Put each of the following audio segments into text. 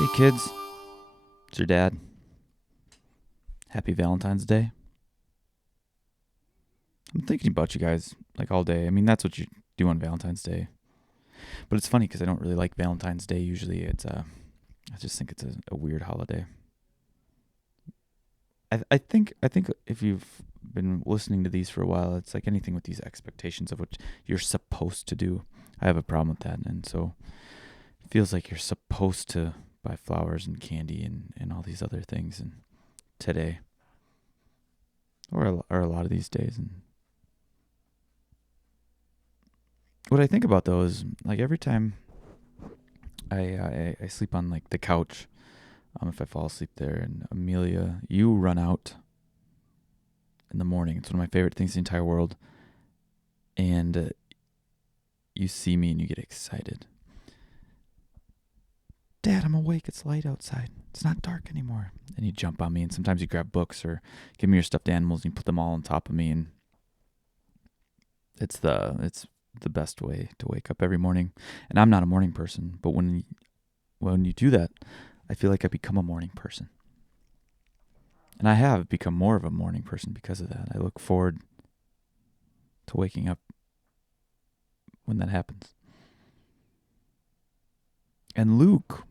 Hey kids, it's your dad. Happy Valentine's Day. I'm thinking about you guys like all day. I mean, that's what you do on Valentine's Day. But it's funny because I don't really like Valentine's Day usually. I just think it's a weird holiday. I think if you've been listening to these for a while, it's like anything with these expectations of what you're supposed to do. I have a problem with that, and so it feels like you're supposed to buy flowers and candy and all these other things and today or a lot of these days. And what I think about though is like every time I sleep on like the couch, if I fall asleep there, and Amelia, you run out in the morning. It's one of my favorite things in the entire world, and you see me and you get excited. Dad, I'm awake. It's light outside. It's not dark anymore. And you jump on me, and sometimes you grab books or give me your stuffed animals, and you put them all on top of me, and it's the best way to wake up every morning. And I'm not a morning person, but when you do that, I feel like I become a morning person. And I have become more of a morning person because of that. I look forward to waking up when that happens. And Luke,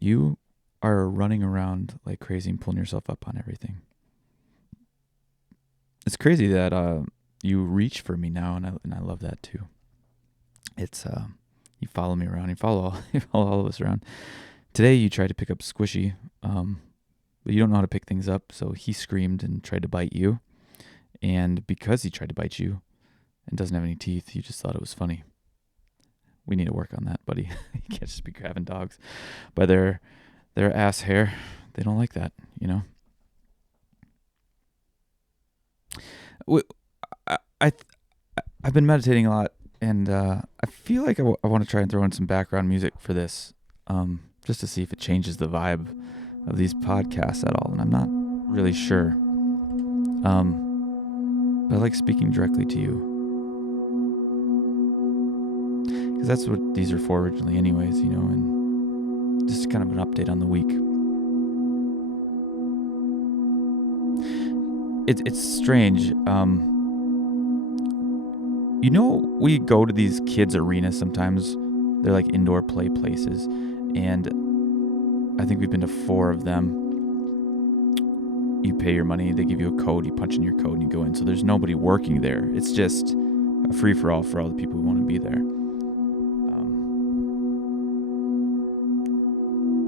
you are running around like crazy and pulling yourself up on everything. It's crazy that you reach for me now, and I love that too. It's you follow me around, you follow all of us around. Today you tried to pick up Squishy, but you don't know how to pick things up, so he screamed and tried to bite you. And because he tried to bite you and doesn't have any teeth, you just thought it was funny. We need to work on that, buddy. You can't just be grabbing dogs by their ass hair. They don't like that, you know. I've been meditating a lot, and I feel like I want to try and throw in some background music for this, just to see if it changes the vibe of these podcasts at all. And I'm not really sure. But I like speaking directly to you, because that's what these are for originally anyways, you know, and just kind of an update on the week. It's strange. You know, we go to these kids' arenas sometimes. They're like indoor play places, and I think we've been to 4 of them. You pay your money, they give you a code, you punch in your code, and you go in. So there's nobody working there. It's just a free-for-all for all the people who want to be there.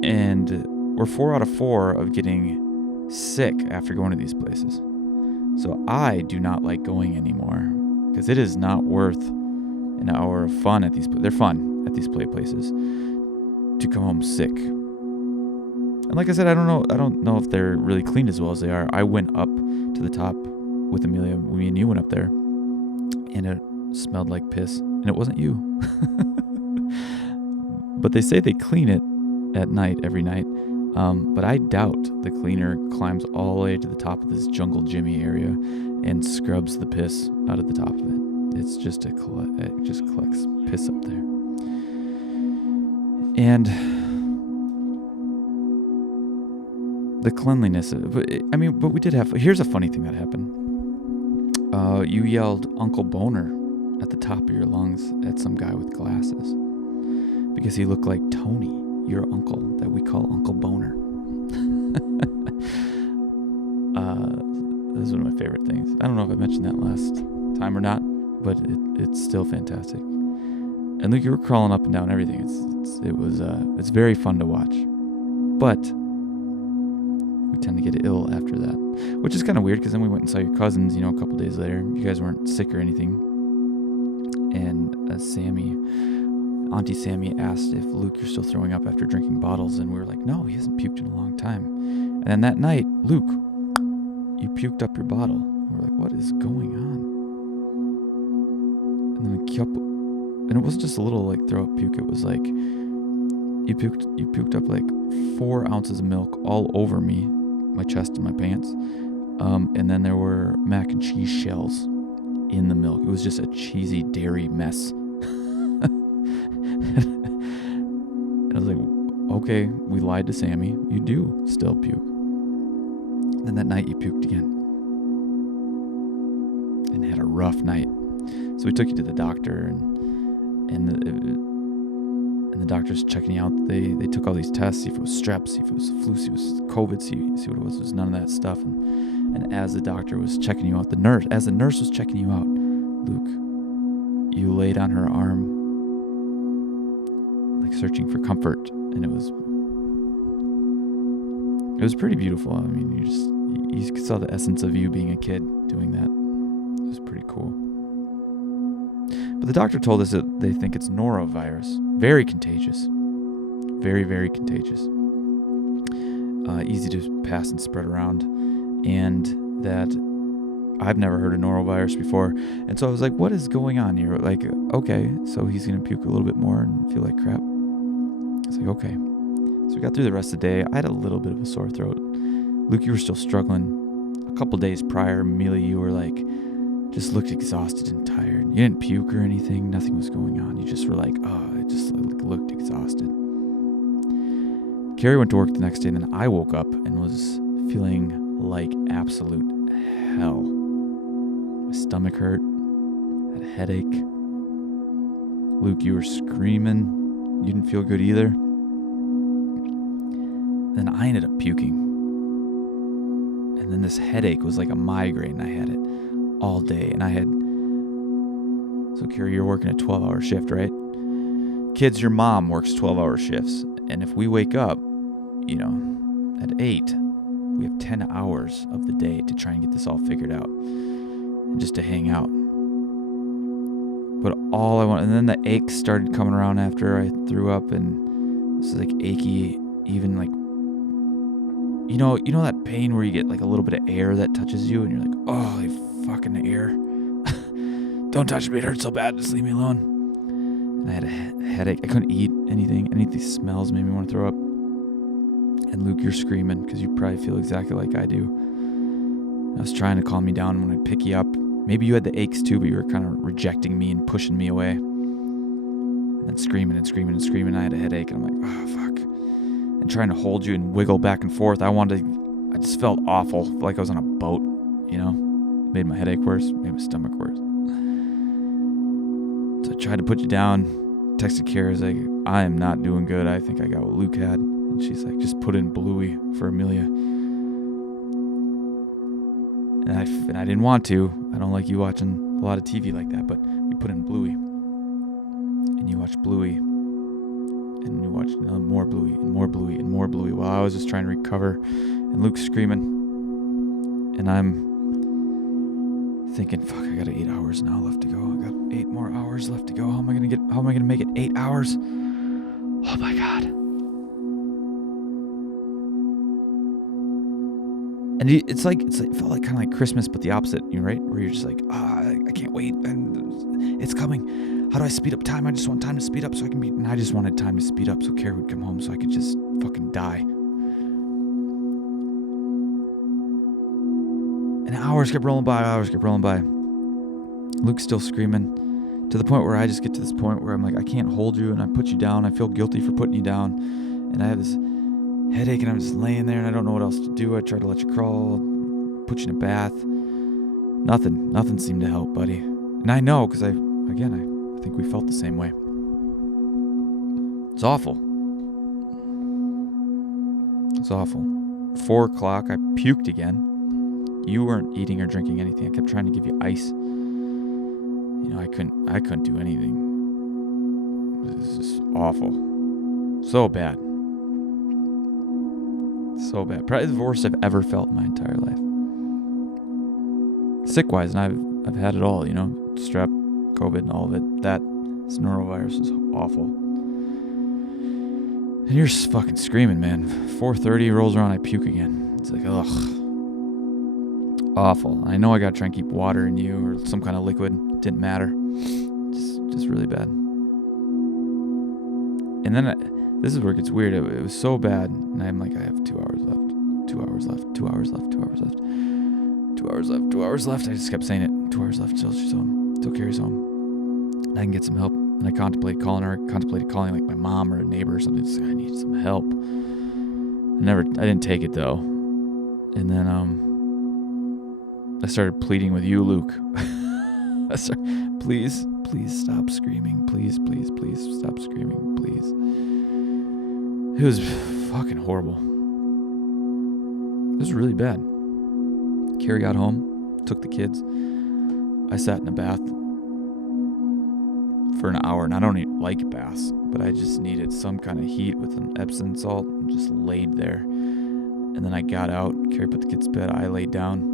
And we're 4 out of 4 of getting sick after going to these places. So I do not like going anymore, because it is not worth an hour of fun at these. They're fun at these play places to come home sick. And like I said, I don't know if they're really cleaned as well as they are. I went up to the top with Amelia. Me and you went up there, and it smelled like piss, and it wasn't you. But they say they clean it at night, every night. But I doubt the cleaner climbs all the way to the top of this jungle Jimmy area and scrubs the piss out of the top of it. It's just it just collects piss up there. And the cleanliness, but we did have, here's a funny thing that happened. You yelled Uncle Boner at the top of your lungs at some guy with glasses because he looked like Tony, your uncle that we call Uncle Boner. This is one of my favorite things. I don't know if I mentioned that last time or not, but it's still fantastic. And Luke, you were crawling up and down everything. It's very fun to watch, but we tend to get ill after that, which is kind of weird because then we went and saw your cousins, you know, a couple days later. You guys weren't sick or anything. And Auntie Sammy asked if Luke, you're still throwing up after drinking bottles, and we were like, no, he hasn't puked in a long time. And then that night, Luke, you puked up your bottle. We're like, what is going on? And then and it wasn't just a little like throw up puke. It was like you puked up like 4 ounces of milk all over me, my chest and my pants. And then there were mac and cheese shells in the milk. It was just a cheesy dairy mess. And I was like, okay, we lied to Sammy. You do still puke. Then that night you puked again. And had a rough night. So we took you to the doctor, and the doctor's checking you out. They took all these tests, see if it was strep, see if it was flu, see if it was COVID, see what it was. It was none of that stuff. And as the doctor was checking you out, as the nurse was checking you out, Luke, you laid on her arm, like searching for comfort, and it was pretty beautiful. I mean, you saw the essence of you being a kid doing that. It was pretty cool. But the doctor told us that they think it's norovirus. Very contagious. Very, very contagious. Easy to pass and spread around. And that I've never heard of norovirus before. And so I was like, what is going on here? Like, okay, so he's going to puke a little bit more and feel like crap. I was like, okay. So we got through the rest of the day. I had a little bit of a sore throat. Luke, you were still struggling. A couple days prior, Amelia, you were like, just looked exhausted and tired. You didn't puke or anything. Nothing was going on. You just were like, it just looked exhausted. Carrie went to work the next day, and then I woke up and was feeling like absolute hell. My stomach hurt. Had a headache. Luke, you were screaming. You didn't feel good either. Then I ended up puking. And then this headache was like a migraine. I had it all day. And so Carrie, you're working a 12-hour shift, right? Kids, your mom works 12-hour shifts. And if we wake up, at 8, we have 10 hours of the day to try and get this all figured out. And just to hang out. But all I want, and then the aches started coming around after I threw up, and this is like achy, even like, you know that pain where you get like a little bit of air that touches you, and you're like, oh, fucking air. Don't touch me, it hurts so bad, just leave me alone. And I had a headache. I couldn't eat anything. Any of these smells made me want to throw up. And Luke, you're screaming because you probably feel exactly like I do. I was trying to calm me down when I'd pick you up. Maybe you had the aches too, but you were kind of rejecting me and pushing me away. And then screaming and screaming and screaming. I had a headache, and I'm like, oh, fuck. And trying to hold you and wiggle back and forth. I just felt awful. Like I was on a boat, Made my headache worse, made my stomach worse. So I tried to put you down. Texted Kara, I was like, I am not doing good. I think I got what Luke had. And she's like, just put in Bluey for Amelia. And I didn't want to. I don't like you watching a lot of TV like that, but we put in Bluey. And you watched Bluey. And you watched more Bluey and more Bluey and more Bluey while I was just trying to recover. And Luke's screaming. And I'm thinking, fuck, I got 8 hours now left to go. I got 8 more hours left to go. How am I gonna make it 8 hours? Oh my God. And it felt like kind of like Christmas, but the opposite, right? Where you're just like, I can't wait, and it's coming. How do I speed up time? I just want time to speed up so I can and I just wanted time to speed up so Carrie would come home so I could just fucking die. And hours kept rolling by. Luke's still screaming to the point where I just get to this point where I'm like, I can't hold you, and I put you down. I feel guilty for putting you down, and I have this headache, and I'm just laying there, and I don't know what else to do. I tried to let you crawl, put you in a bath. Nothing seemed to help, buddy. And I know, because I think we felt the same way. It's awful. 4 o'clock, I puked again. You weren't eating or drinking anything. I kept trying to give you ice. I couldn't do anything. This is just awful. So bad. So bad. Probably the worst I've ever felt in my entire life. Sick-wise, and I've had it all, strep, COVID, and all of it. This norovirus is awful. And you're just fucking screaming, man. 4:30 rolls around, I puke again. It's like, ugh. Awful. I know I gotta try and keep water in you or some kind of liquid. Didn't matter. Just really bad. And then this is where it gets weird. It was so bad, and I'm like, I have 2 hours left. 2 hours left. 2 hours left. 2 hours left. 2 hours left. 2 hours left. I just kept saying it. 2 hours left. Till she's home. Till Carrie's home. I can get some help And I contemplated calling like my mom or a neighbor or something to say I need some help. I didn't take it though. And then I started pleading with you, Luke. Please stop screaming. Please stop screaming, please. It was fucking horrible. It was really bad. Carrie got home, took the kids. I sat in a bath for an hour, and I don't even like baths, but I just needed some kind of heat with an Epsom salt and just laid there. And then I got out, Carrie put the kids to bed, I laid down.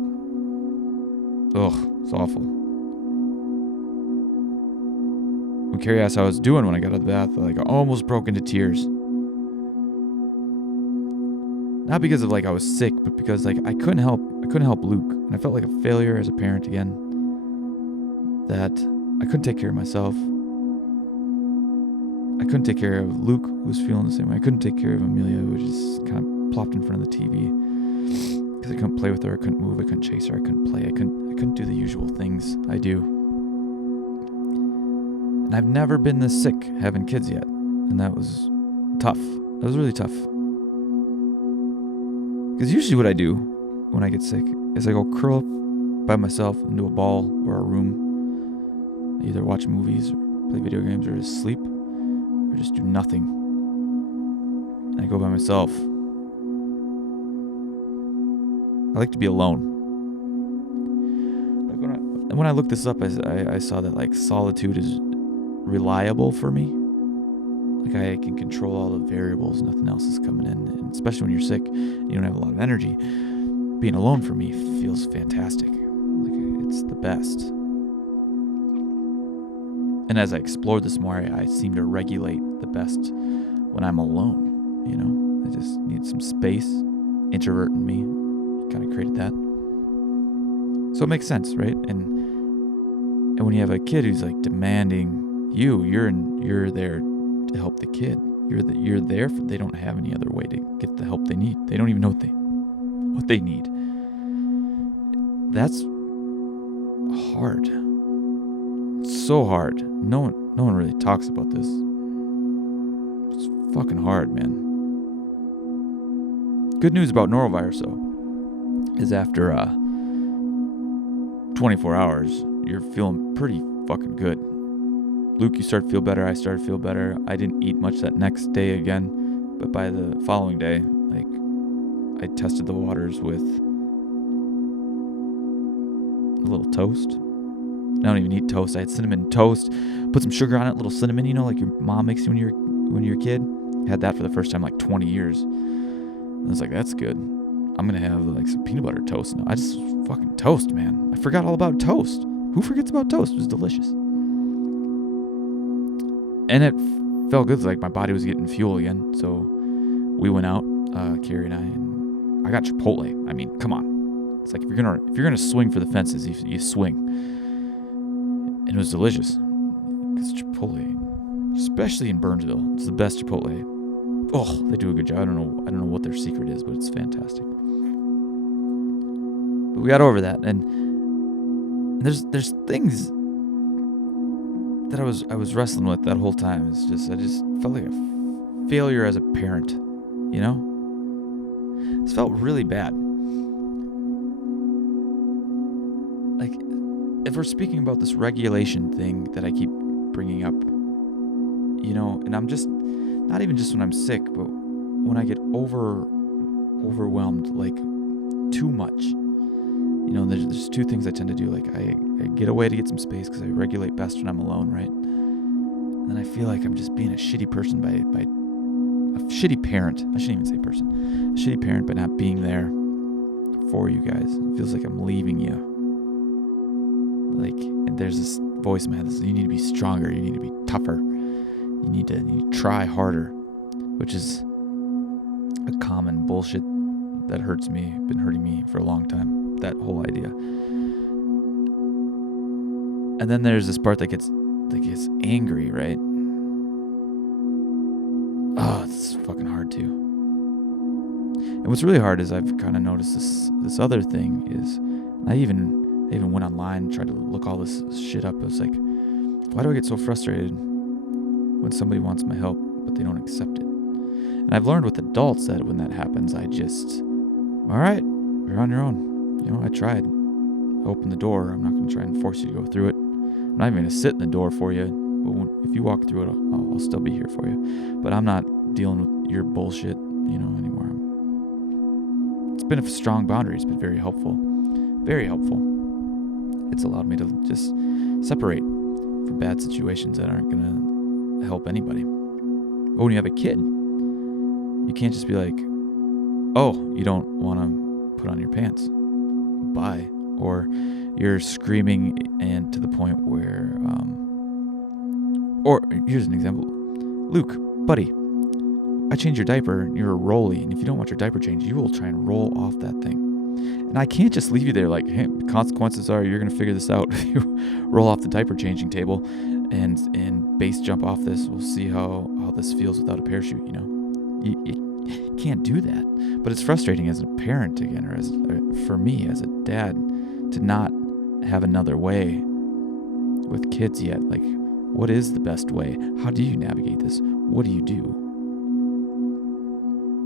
Ugh, it's awful. When Carrie asked how I was doing when I got out of the bath, I almost broke into tears. Not because of I was sick, but because I couldn't help Luke, and I felt like a failure as a parent again. That I couldn't take care of myself. I couldn't take care of Luke, who was feeling the same way. I couldn't take care of Amelia, who was just kind of plopped in front of the TV. Because I couldn't play with her, I couldn't move, I couldn't chase her, I couldn't play, I couldn't do the usual things I do. And I've never been this sick having kids yet. And that was tough. That was really tough. Because usually what I do when I get sick is I go curl up by myself into a ball or a room. I either watch movies or play video games or just sleep or just do nothing. And I go by myself. I like to be alone. When I looked this up, I saw that solitude is reliable for me. I can control all the variables, nothing else is coming in. And especially when you're sick, you don't have a lot of energy. Being alone for me feels fantastic. It's the best. And as I explored this more, I seem to regulate the best when I'm alone. I just need some space. Introvert in me kind of created that. So it makes sense, right? And when you have a kid who's demanding you're there to help the kid. You're there for, they don't have any other way to get the help they need. They don't even know what they need. That's hard. It's so hard. No one really talks about this. It's fucking hard, man. Good news about norovirus though is after 24 hours, you're feeling pretty fucking good. Luke, you start to feel better. I started to feel better. I didn't eat much that next day again, but by the following day, I tested the waters with a little toast. I don't even eat toast. I had cinnamon toast, put some sugar on it, little cinnamon, like your mom makes you when you're a kid. I had that for the first time 20 years. And I was like, that's good. I'm gonna have some peanut butter toast now. I just fucking toast, man. I forgot all about toast. Who forgets about toast? It was delicious. And it felt good. My body was getting fuel again. So we went out, Carrie and I got Chipotle. I mean, come on. It's if you're gonna swing for the fences, you swing. And it was delicious. Because Chipotle, especially in Burnsville, it's the best Chipotle. Oh, they do a good job. I don't know what their secret is, but it's fantastic. But we got over that, and there's things that I was wrestling with that whole time. I just felt like a failure as a parent, This felt really bad. If we're speaking about this regulation thing that I keep bringing up, and I'm just, not even just when I'm sick, but when I get overwhelmed, too much. There's two things I tend to do. I get away to get some space because I regulate best when I'm alone, right? And then I feel like I'm just being a shitty person by a shitty parent. I shouldn't even say person. A shitty parent by not being there for you guys. It feels like I'm leaving you. And there's this voice in my head that says, you need to be stronger. You need to be tougher. You need to try harder, which is a common bullshit that hurts me, been hurting me for a long time, that whole idea. And then there's this part that gets angry, right? Oh, it's fucking hard too. And what's really hard is I've kind of noticed this other thing is, I even went online and tried to look all this shit up. I was like, why do I get so frustrated when somebody wants my help, but they don't accept it. And I've learned with adults that when that happens, I just, all right, you're on your own. I tried. I opened the door. I'm not going to try and force you to go through it. I'm not even going to sit in the door for you. But if you walk through it, I'll still be here for you. But I'm not dealing with your bullshit, anymore. It's been a strong boundary. It's been very helpful. Very helpful. It's allowed me to just separate from bad situations that aren't going to help anybody. But when you have a kid, you can't just be like, oh, you don't want to put on your pants. Bye. Or you're screaming and to the point where, or here's an example. Luke, buddy, I changed your diaper and you're a rolly. And if you don't want your diaper changed, you will try and roll off that thing. And I can't just leave you there like, hey, consequences are you're going to figure this out. If you roll off the diaper changing table and base jump off this, we'll see how this feels without a parachute, You can't do that. But it's frustrating as a parent again, or for me as a dad, to not have another way with kids yet. Like, what is the best way? How do you navigate this? What do you do?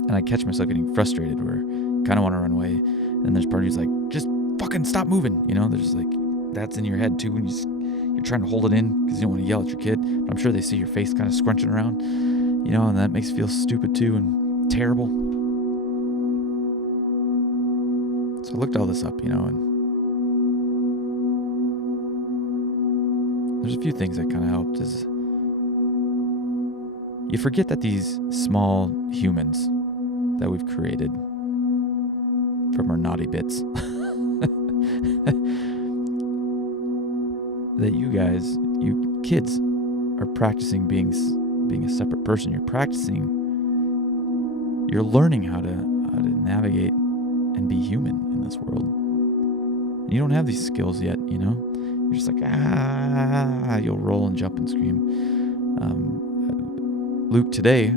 And I catch myself getting frustrated where I kind of want to run away. And there's part of you's like, just fucking stop moving. There's like, that's in your head too. And you're trying to hold it in because you don't want to yell at your kid. But I'm sure they see your face kind of scrunching around, and that makes you feel stupid too and terrible. So I looked all this up, and there's a few things that kind of helped. Is you forget that these small humans that we've created from our naughty bits, that you kids are practicing being a separate person. You're learning how to navigate and be human in this world. And you don't have these skills yet, You're just like, you'll roll and jump and scream. Luke, today,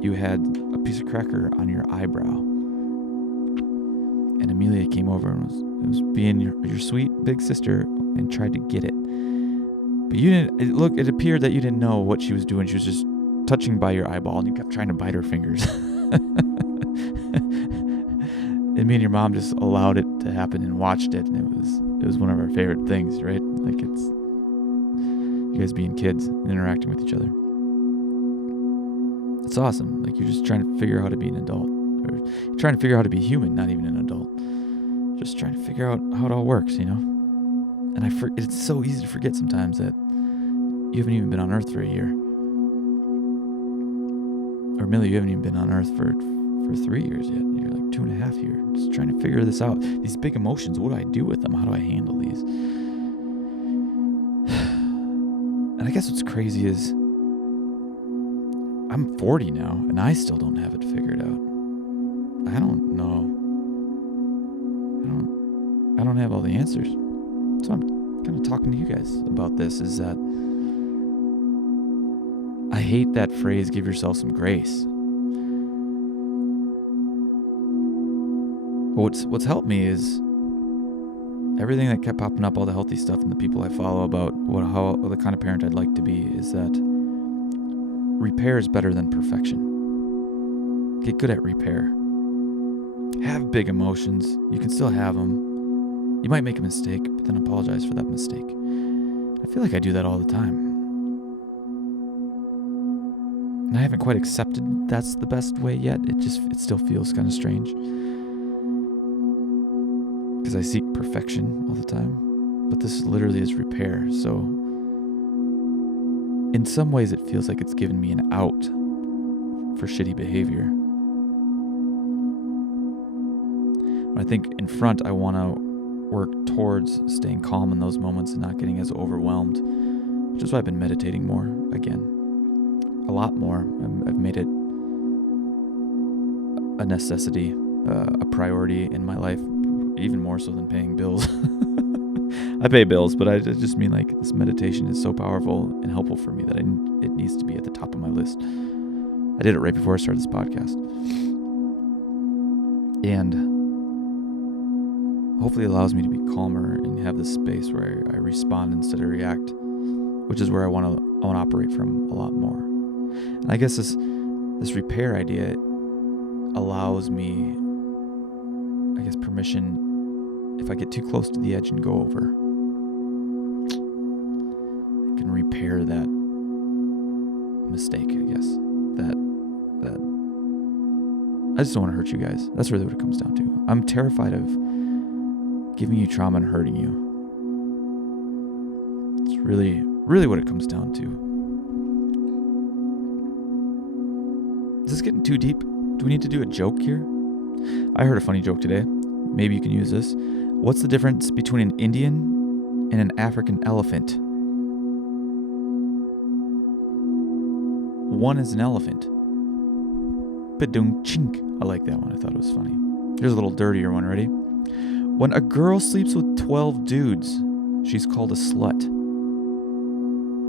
you had a piece of cracker on your eyebrow. And Amelia came over and was being your sweet big sister and tried to get it. But you didn't, it appeared that you didn't know what she was doing. She was just touching by your eyeball and you kept trying to bite her fingers. And me and your mom just allowed it to happen and watched it, and it was one of our favorite things, right? Like, it's you guys being kids and interacting with each other. It's awesome. Like, you're just trying to figure out how to be an adult, or you're trying to figure out how to be human, not even an adult. Just trying to figure out how it all works, And it's so easy to forget sometimes that you haven't even been on Earth for a year, or Millie, you haven't even been on Earth for 3 years yet. You're like 2.5 years, just trying to figure this out. These big emotions, what do I do with them? How do I handle these? And I guess what's crazy is I'm 40 now, and I still don't have it figured out. I don't know. I don't have all the answers. So I'm kind of talking to you guys about this, is that I hate that phrase, give yourself some grace. But what's helped me is everything that kept popping up, all the healthy stuff and the people I follow about how the kind of parent I'd like to be, is that repair is better than perfection. Get good at repair. Have big emotions. You can still have them. You might make a mistake, but then apologize for that mistake. I feel like I do that all the time. And I haven't quite accepted that's the best way yet. It still feels kind of strange. Because I seek perfection all the time. But this literally is repair. So in some ways it feels like it's given me an out for shitty behavior. I think in front I want to work towards staying calm in those moments and not getting as overwhelmed, which is why I've been meditating more again. A lot more. I've made it a necessity, a priority in my life, even more so than paying bills. I pay bills, but I just mean like this meditation is so powerful and helpful for me that it needs to be at the top of my list. I did it right before I started this podcast. And hopefully allows me to be calmer and have this space where I respond instead of react, which is where I want to I want to operate from a lot more. And I guess this repair idea allows me, I guess, permission. If I get too close to the edge and go over, I can repair that mistake, I guess. That I just don't want to hurt you guys. That's really what it comes down to. I'm terrified of giving you trauma and hurting you. It's really, really what it comes down to. Is this getting too deep? Do we need to do a joke here? I heard a funny joke today. Maybe you can use this. What's the difference between an Indian and an African elephant? One is an elephant. Ba-dung chink. I like that one. I thought it was funny. Here's a little dirtier one. Ready? When a girl sleeps with 12 dudes, she's called a slut.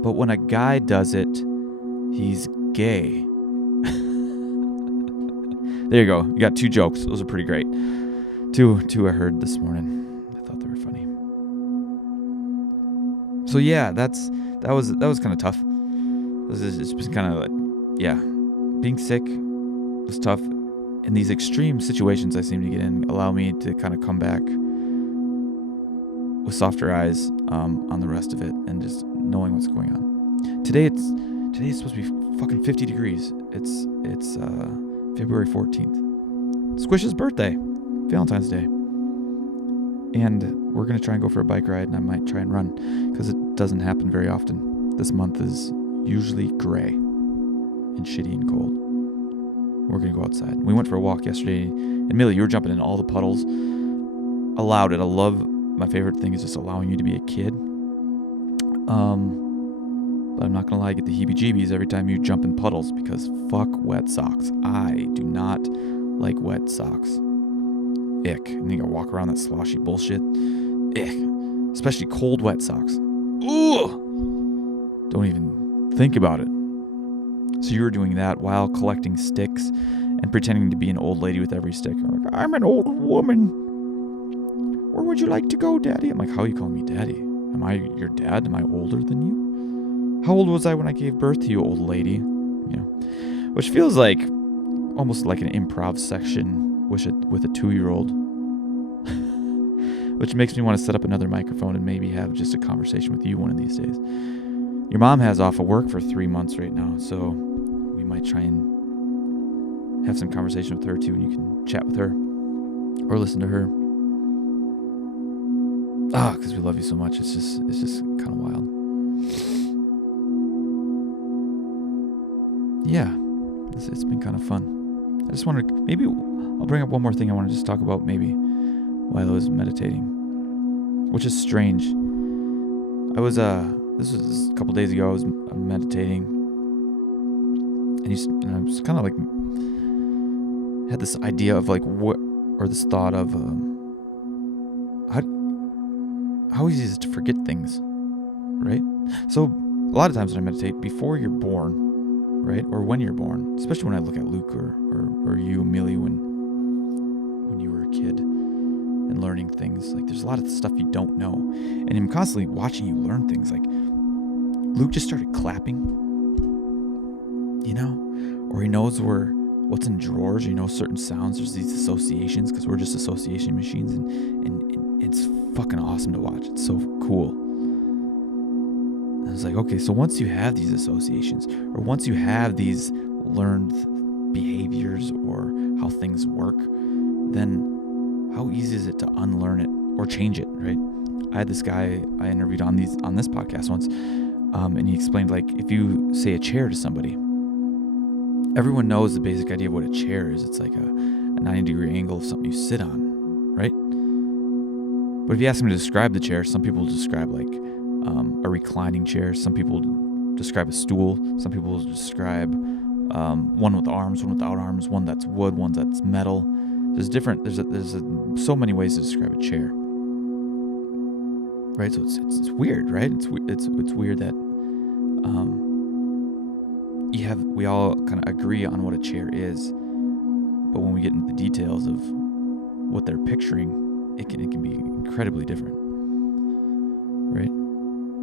But when a guy does it, he's gay. There you go. You got 2 jokes. Those are pretty great. Two I heard this morning. I thought they were funny. So yeah, that was kind of tough. It's been kind of like, yeah, being sick was tough. And these extreme situations I seem to get in allow me to kind of come back with softer eyes on the rest of it and just knowing what's going on. Today it's supposed to be fucking 50 degrees. It's February 14th. Squish's birthday, Valentine's Day. And we're going to try and go for a bike ride, and I might try and run because it doesn't happen very often. This month is usually gray and shitty and cold. We're going to go outside. We went for a walk yesterday, and Millie, you were jumping in all the puddles. Allowed it. I love, my favorite thing is just allowing you to be a kid. But I'm not going to lie, I get the heebie-jeebies every time you jump in puddles because fuck wet socks. I do not like wet socks. Ick. And you gotta walk around that sloshy bullshit. Ick. Especially cold wet socks. Ugh. Don't even think about it. So you were doing that while collecting sticks and pretending to be an old lady with every stick. I'm like, I'm an old woman. Where would you like to go, Daddy? I'm like, how are you calling me Daddy? Am I your dad? Am I older than you? How old was I when I gave birth to you, old lady? You know, which feels like almost like an improv section with a 2-year-old. Which makes me want to set up another microphone and maybe have just a conversation with you one of these days. Your mom has off of work for 3 months right now, so we might try and have some conversation with her too, and you can chat with her or listen to her. Because we love you so much. It's just kind of wild. Yeah, it's been kind of fun. I just wanted to, maybe I'll bring up one more thing I want to just talk about maybe while I was meditating, which is strange. I was, this was a couple days ago, I was meditating, and I was kind of like, had this idea of like this thought of, how easy is it to forget things, right? So a lot of times when I meditate, before you're born, right, or when you're born, especially when I look at Luke or you, Millie, when you were a kid and learning things, like there's a lot of stuff you don't know, and I'm constantly watching you learn things. Like Luke just started clapping, you know, or he knows what's in drawers. You know, certain sounds. There's these associations because we're just association machines, and it's fucking awesome to watch. It's so cool. And it's like, okay, so once you have these associations, or once you have these learned behaviors or how things work, then how easy is it to unlearn it or change it, right? I had this guy I interviewed on this podcast once, and he explained, like, if you say a chair to somebody, everyone knows the basic idea of what a chair is. It's like a 90-degree angle of something you sit on, right? But if you ask them to describe the chair, some people describe like a reclining chair. Some people describe a stool. Some people describe one with arms, one without arms, one that's wood, one that's metal. There's so many ways to describe a chair, right? So it's weird, right? It's weird that we all kind of agree on what a chair is, but when we get into the details of what they're picturing, it can be incredibly different, right?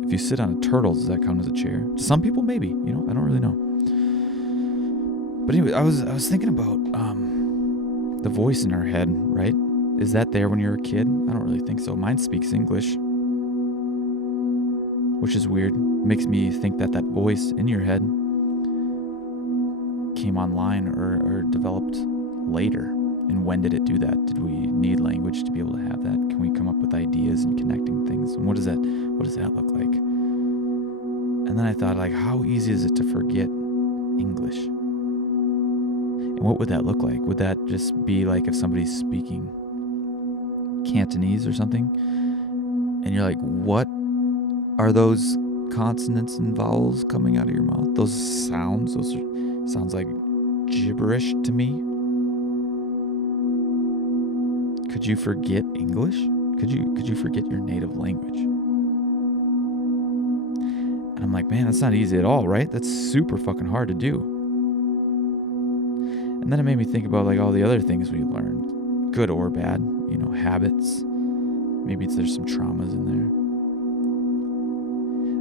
If you sit on a turtle, does that count as a chair? To some people, maybe. I don't really know. But anyway, I was thinking about the voice in our head, right? Is that there when you're a kid? I don't really think so. Mine speaks English, which is weird. Makes me think that voice in your head came online or developed later. And when did it do that? Did we need language to be able to have that? Can we come up with ideas and connecting things? And what does that look like? And then I thought, like, how easy is it to forget English? And what would that look like? Would that just be like if somebody's speaking Cantonese or something, and you're like, what are those consonants and vowels coming out of your mouth? Those sounds, sounds like gibberish to me. Could you forget English? Could you forget your native language? And I'm like, man, that's not easy at all, right? That's super fucking hard to do. And then it made me think about like all the other things we learned, good or bad, habits. Maybe there's some traumas in there.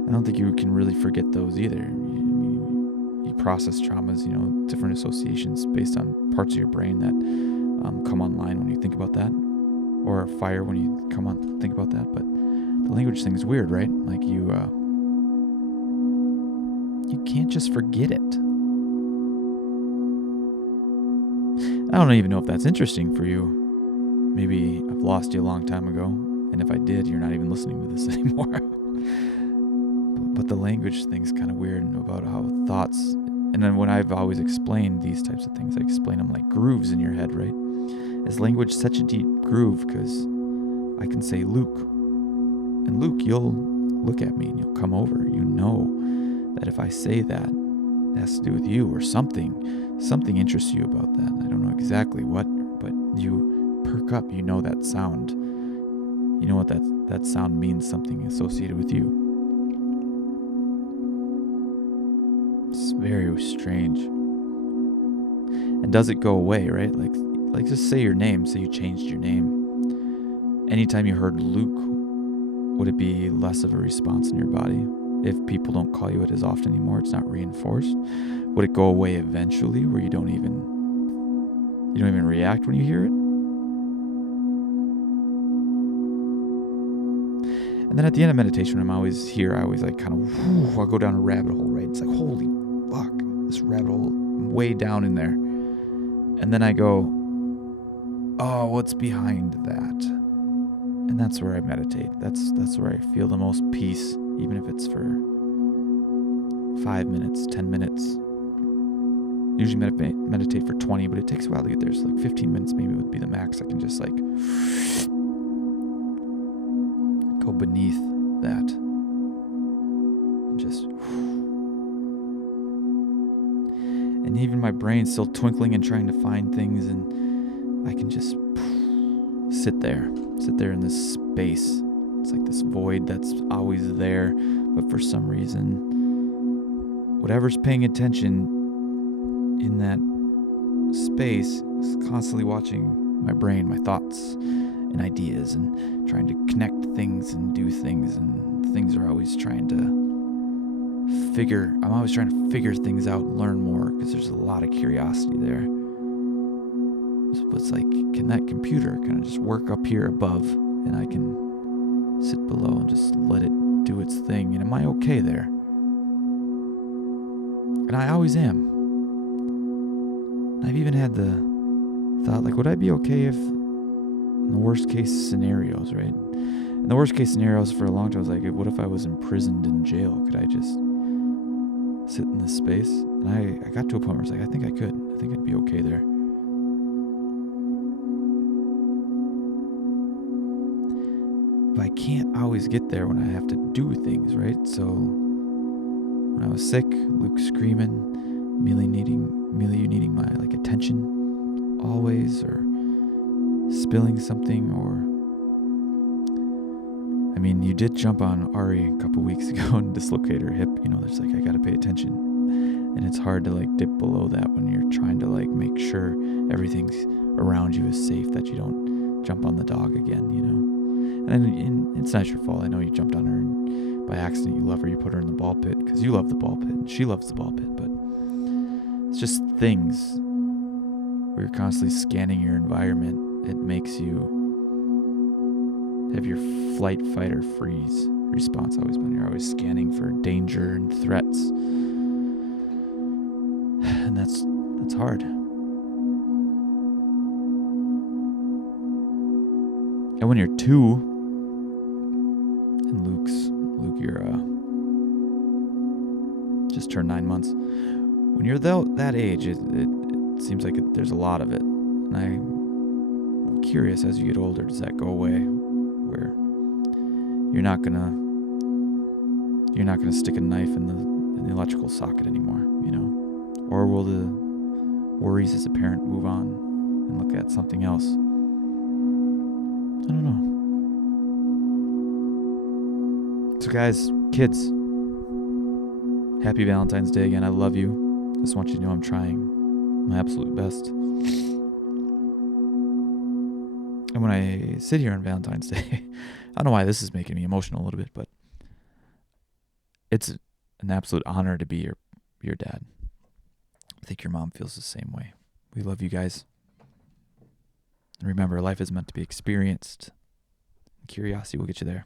I don't think you can really forget those either. You process traumas, different associations based on parts of your brain that come online when you think about that, or fire when you think about that. But the language thing is weird, right? Like you can't just forget it. I don't even know if that's interesting for you. Maybe I've lost you a long time ago, and if I did, you're not even listening to this anymore. But the language thing's kind of weird about how thoughts, and then when I've always explained these types of things, I explain them like grooves in your head, right? Is language such a deep groove? Because I can say Luke, and Luke, you'll look at me and you'll come over. You know that if I say that, it has to do with you or something interests you about that. I don't know exactly what, but you perk up. You know that sound. You know what that sound means, something associated with you. It's very strange. And does it go away, right? Like just say your name. Say you changed your name. Anytime you heard Luke, would it be less of a response in your body? If people don't call you it as often anymore, it's not reinforced. Would it go away eventually, where you don't even react when you hear it? And then at the end of meditation, I'm always here. I always like kind of, I'll go down a rabbit hole, right? It's like, holy fuck, this rabbit hole, I'm way down in there. And then I go, oh, what's behind that? And that's where I meditate. That's where I feel the most peace, even if it's for 5 minutes, 10 minutes. Usually meditate for 20, but it takes a while to get there. So like 15 minutes maybe would be the max. I can just like go beneath that and just, and even my brain's still twinkling and trying to find things, and I can just sit there in this space. It's like this void that's always there, but for some reason, whatever's paying attention in that space is constantly watching my brain, my thoughts and ideas, and trying to connect things and do things, and things are always trying to I'm always trying to figure things out and learn more, because there's a lot of curiosity there. So it's like, can that computer kind of just work up here above, and I can sit below and just let it do its thing, and am I okay there? And I always am. I've even had the thought, like, would I be okay if, in the worst case scenarios, right? In the worst case scenarios for a long time, I was like, what if I was imprisoned in jail? Could I just sit in this space? And I got to a point where I was like, I think I could. I think I'd be okay there. But I can't always get there when I have to do things, right? So when I was sick, Luke screaming, Millie you needing my like attention always, or spilling something, or I mean, you did jump on Ari a couple weeks ago and dislocate her hip. There's like, I gotta pay attention, and it's hard to like dip below that when you're trying to like make sure everything's around you is safe, that you don't jump on the dog again, And it's not your fault. I know you jumped on her, by accident you love her, you put her in the ball pit because you love the ball pit and she loves the ball pit. But it's just things where you're constantly scanning your environment. It makes you have your flight, fight, or freeze response always been. You're always scanning for danger and threats. And that's hard. And when you're 2, and Luke, you're just turned 9 months. When you're that age, it seems like there's a lot of it. And I'm curious, as you get older, does that go away? Where you're not gonna stick a knife in the electrical socket anymore, or will the worries as a parent move on and look at something else? I don't know. So guys, kids, happy Valentine's Day again. I love you. Just want you to know I'm trying my absolute best. And when I sit here on Valentine's Day, I don't know why this is making me emotional a little bit, but it's an absolute honor to be your dad. I think your mom feels the same way. We love you guys. And remember, life is meant to be experienced. Curiosity will get you there.